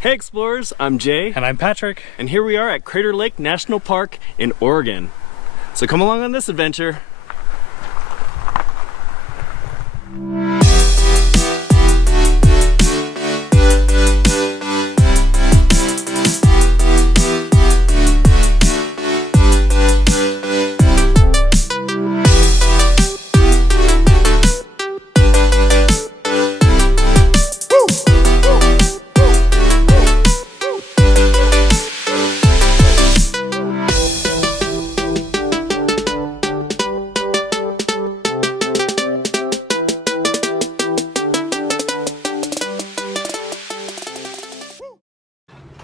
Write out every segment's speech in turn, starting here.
Hey explorers, I'm Jay. And I'm Patrick. And here we are at Crater Lake National Park in Oregon. So come along on this adventure.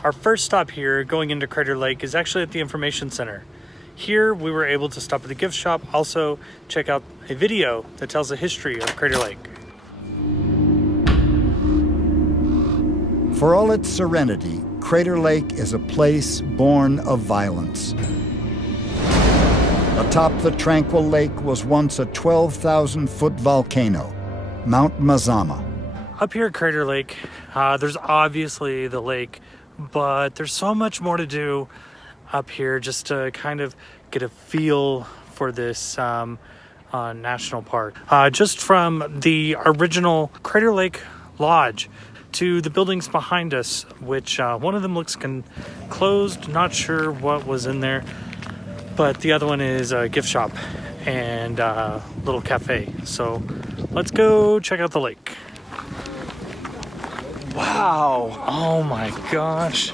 Our first stop here going into Crater Lake is actually at the information center. Here we were able to stop at the gift shop, also check out a video that tells the history of Crater Lake. For all its serenity, Crater Lake is a place born of violence. Atop the tranquil lake was once a 12,000-foot volcano, Mount Mazama. Up here at Crater Lake, there's obviously the lake, but there's so much more to do up here just to kind of get a feel for this national park. Just from the original Crater Lake Lodge to the buildings behind us, which one of them looks closed, not sure what was in there, but the other one is a gift shop and a little cafe. So let's go check out the lake. Wow, oh my gosh.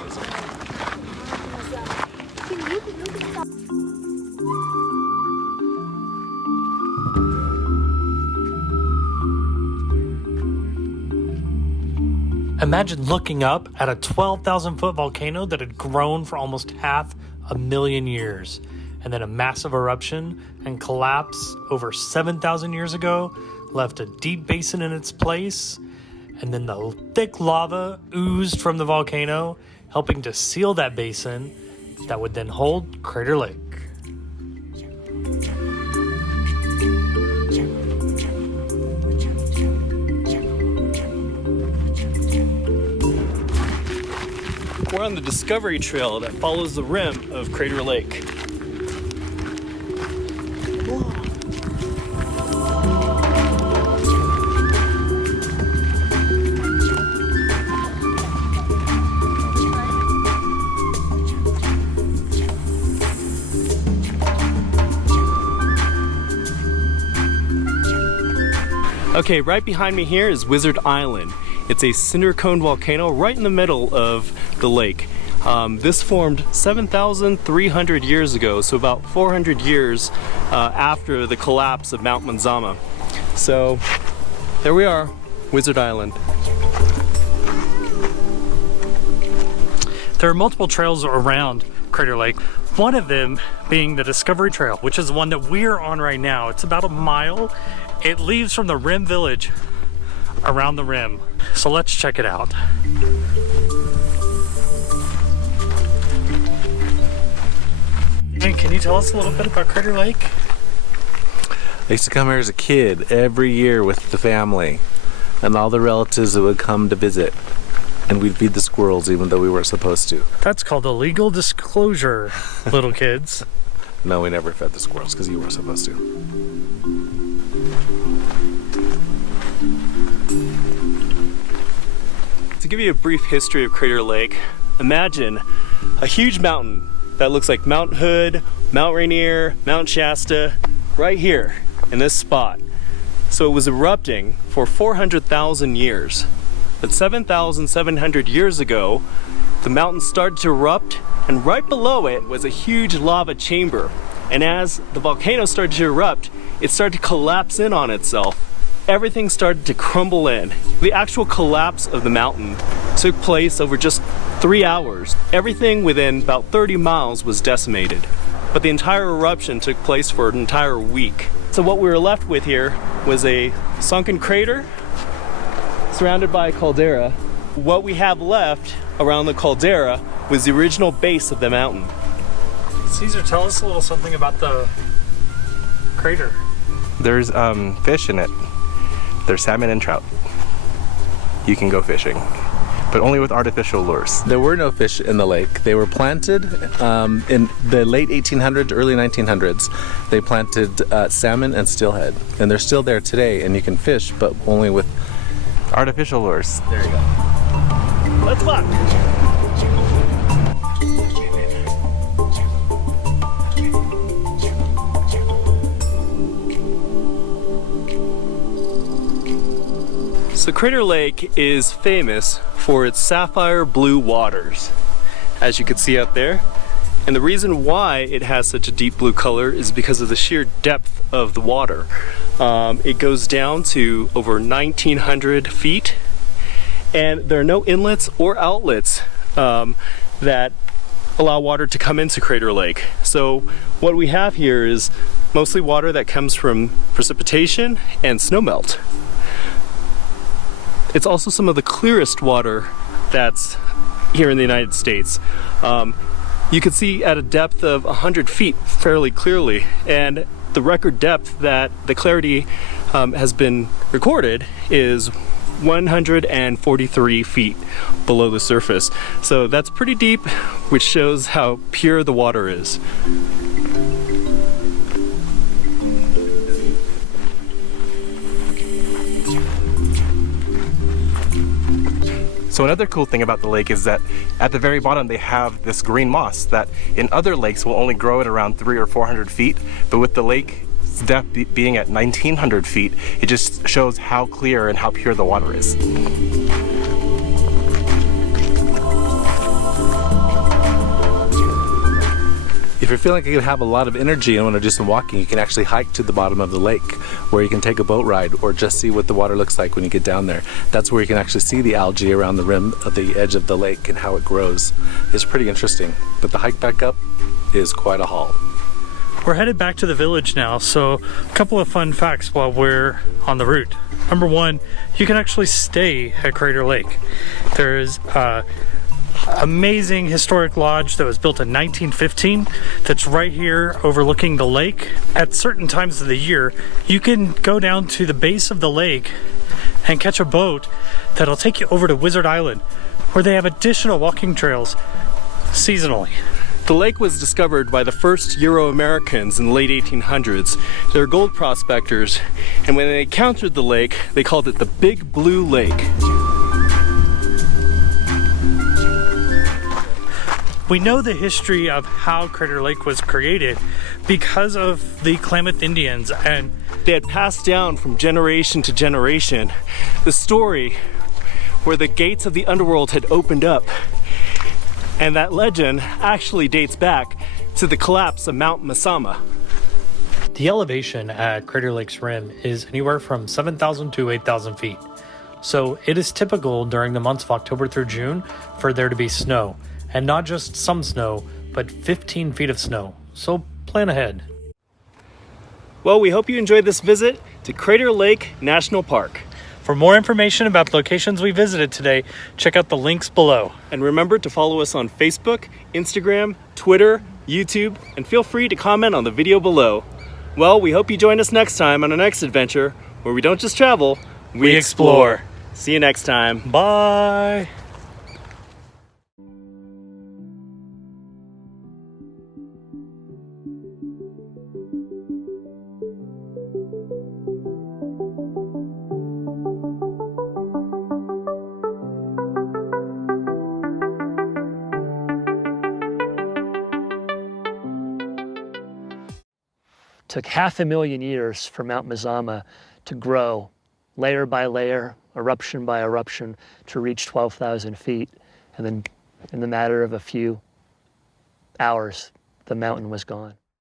Imagine looking up at a 12,000-foot volcano that had grown for almost 500,000 years, and then a massive eruption and collapse over 7,000 years ago left a deep basin in its place. And then the thick lava oozed from the volcano, helping to seal that basin that would then hold Crater Lake. We're on the Discovery Trail that follows the rim of Crater Lake. Okay, right behind me here is Wizard Island. It's a cinder cone volcano right in the middle of the lake. This formed 7,300 years ago, so about 400 years after the collapse of Mount Mazama. So there we are, Wizard Island. There are multiple trails around Crater Lake, one of them being the Discovery Trail, which is the one that we're on right now. It's about a mile. It leaves from the Rim Village around the rim. So let's check it out. Hey, can you tell us a little bit about Crater Lake? I used to come here as a kid every year with the family and all the relatives that would come to visit. And we'd feed the squirrels even though we weren't supposed to. That's called a legal disclosure, little kids. No, we never fed the squirrels because you weren't supposed to. To give you a brief history of Crater Lake, imagine a huge mountain that looks like Mount Hood, Mount Rainier, Mount Shasta, right here in this spot. So it was erupting for 400,000 years. But 7,700 years ago, the mountain started to erupt, and right below it was a huge lava chamber. And as the volcano started to erupt, it started to collapse in on itself. Everything started to crumble in. The actual collapse of the mountain took place over just 3 hours. Everything within about 30 miles was decimated. But the entire eruption took place for an entire week. So what we were left with here was a sunken crater surrounded by a caldera. What we have left around the caldera was the original base of the mountain. Caesar, tell us a little something about the crater. There's fish in it. There's salmon and trout. You can go fishing. but only with artificial lures. There were no fish in the lake. They were planted in the late 1800s, early 1900s. They planted salmon and steelhead, and they're still there today, and you can fish, but only with Artificial lures. There you go. Let's walk. So Crater Lake is famous for its sapphire blue waters, as you can see out there. And the reason why it has such a deep blue color is because of the sheer depth of the water. It goes down to over 1,900 feet, and there are no inlets or outlets that allow water to come into Crater Lake. So what we have here is mostly water that comes from precipitation and snowmelt. It's also some of the clearest water that's here in the United States. You can see at a depth of 100 feet fairly clearly, and the record depth that the clarity has been recorded is 143 feet below the surface. So that's pretty deep, which shows how pure the water is. So another cool thing about the lake is that at the very bottom they have this green moss that in other lakes will only grow at around 300 or 400 feet, but with the lake's depth being at 1,900 feet, it just shows how clear and how pure the water is. If you're feeling like you have a lot of energy and want to do some walking, you can actually hike to the bottom of the lake, where you can take a boat ride or just see what the water looks like when you get down there. That's where you can actually see the algae around the rim of the edge of the lake and how it grows. It's pretty interesting, but the hike back up is quite a haul. We're headed back to the village now, so a couple of fun facts while we're on the route. Number one, you can actually stay at Crater Lake. There's amazing historic lodge that was built in 1915 that's right here overlooking the lake. At certain times of the year, you can go down to the base of the lake and catch a boat that'll take you over to Wizard Island, where they have additional walking trails seasonally. The lake was discovered by the first Euro-Americans in the late 1800s. They were gold prospectors, and when they encountered the lake, they called it the Big Blue Lake. We know the history of how Crater Lake was created because of the Klamath Indians, and they had passed down from generation to generation the story where the gates of the underworld had opened up. And that legend actually dates back to the collapse of Mount Masama. The elevation at Crater Lake's rim is anywhere from 7,000 to 8,000 feet. So it is typical during the months of October through June for there to be snow. And not just some snow, but 15 feet of snow. So plan ahead. Well, we hope you enjoyed this visit to Crater Lake National Park. For more information about the locations we visited today, check out the links below. And remember to follow us on Facebook, Instagram, Twitter, YouTube, and feel free to comment on the video below. Well, we hope you join us next time on our next adventure, where we don't just travel, we explore. See you next time. Bye. Took 500,000 years for Mount Mazama to grow layer by layer, eruption by eruption, to reach 12,000 feet. And then in the matter of a few hours, the mountain was gone.